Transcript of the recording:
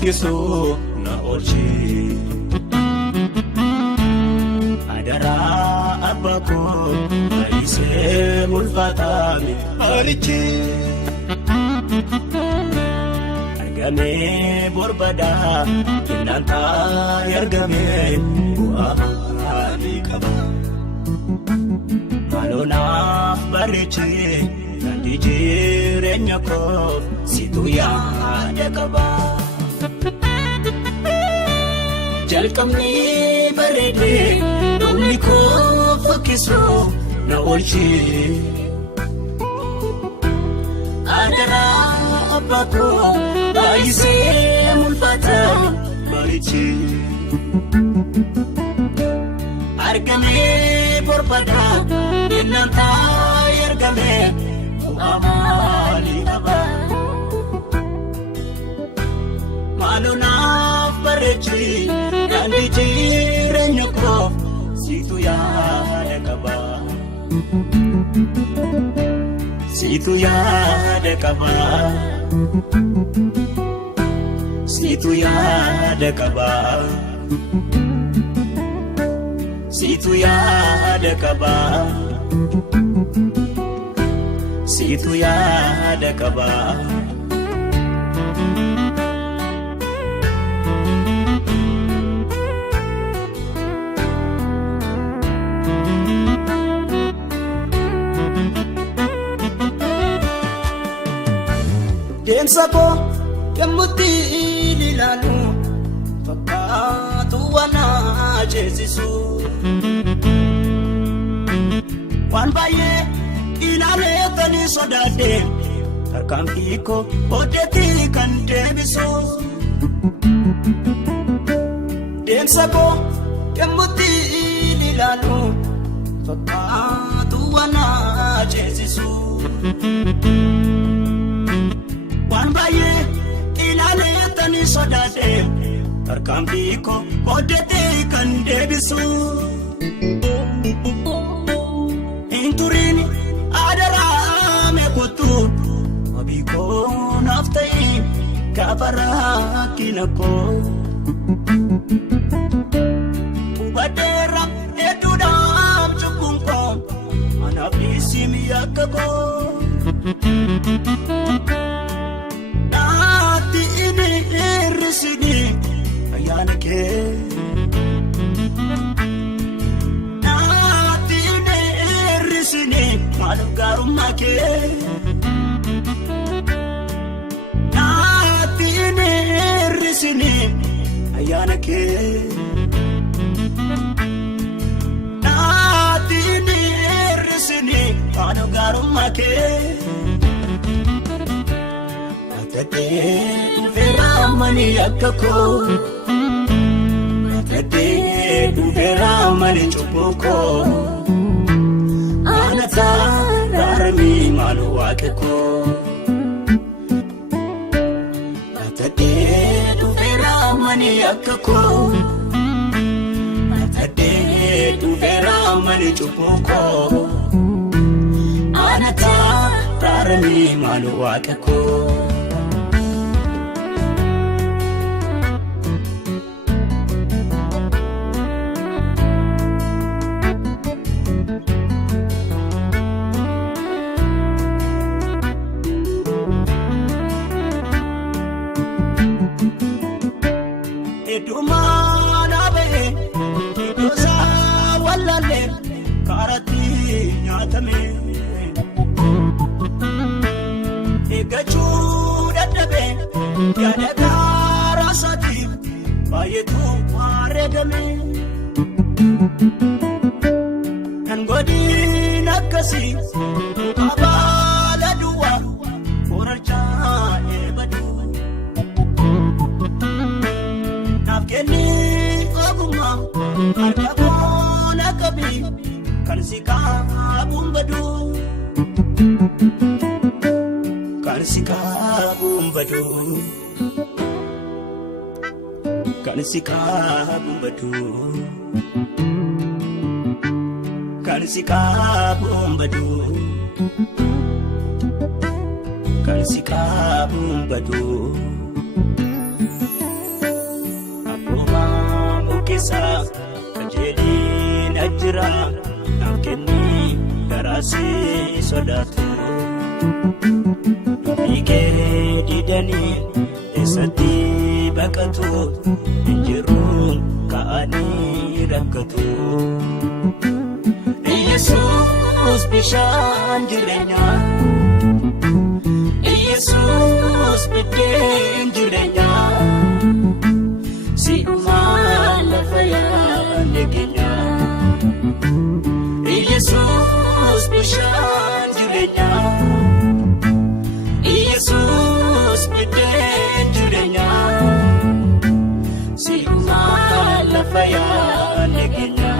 Kisu na olchi adara abako aise mulfatami arichi argame borbada kinanta yargame bu'ali kaba malona barichi nandijirenya ko situya dekaba jalkamni barede dumni ko fakiso na olchi adara abako aise mulfata marichi argame borbada inanta yargame amali aba malona barechi kandi jirenya ko situ ya dekaba situ ya dekaba situ ya dekaba situ ya dekaba situ ya dekaba Densako kemuti lilalu fakatu wana jesisu wan baye inale tani sodade arkampiko odeti kan debisu Densako kemuti lilalu fakatu wana jesisu Wambaye inale tani sodade arkampiko odete kan debisu inturini adara me kutu abiko naftai kafara kinako ubadera edudam chukunko anabisi miyakako Sini ayanake Naatine risini malugarumake Naatine risini ayanake Naatine risini malugarumake Atade Veramani yakako Atade Veramani chupoko Anata Rarami malu wakeko Atade Veramani yakako Atade Veramani chupoko Anata Rarami malu wakeko kan si qaabuun badu kan si qaabuun badu kan si qaabuun badu kan si qaabuun badu kan si qaabuun badu akkuma mukisa kajeeliin ajjira naaf kenni garaasi sodaatu dubbii kee didanii eessatti baqatu injiruun ka'anii rakkatu. Yesus bishaan jireenyaa Yesus biddeen jireenyaa si'umaa lafa yaadne keenyaa Yesus bishaan jireenyaa Yesus biddeen jireenyaa si'umaa lafa yaadne keenyaa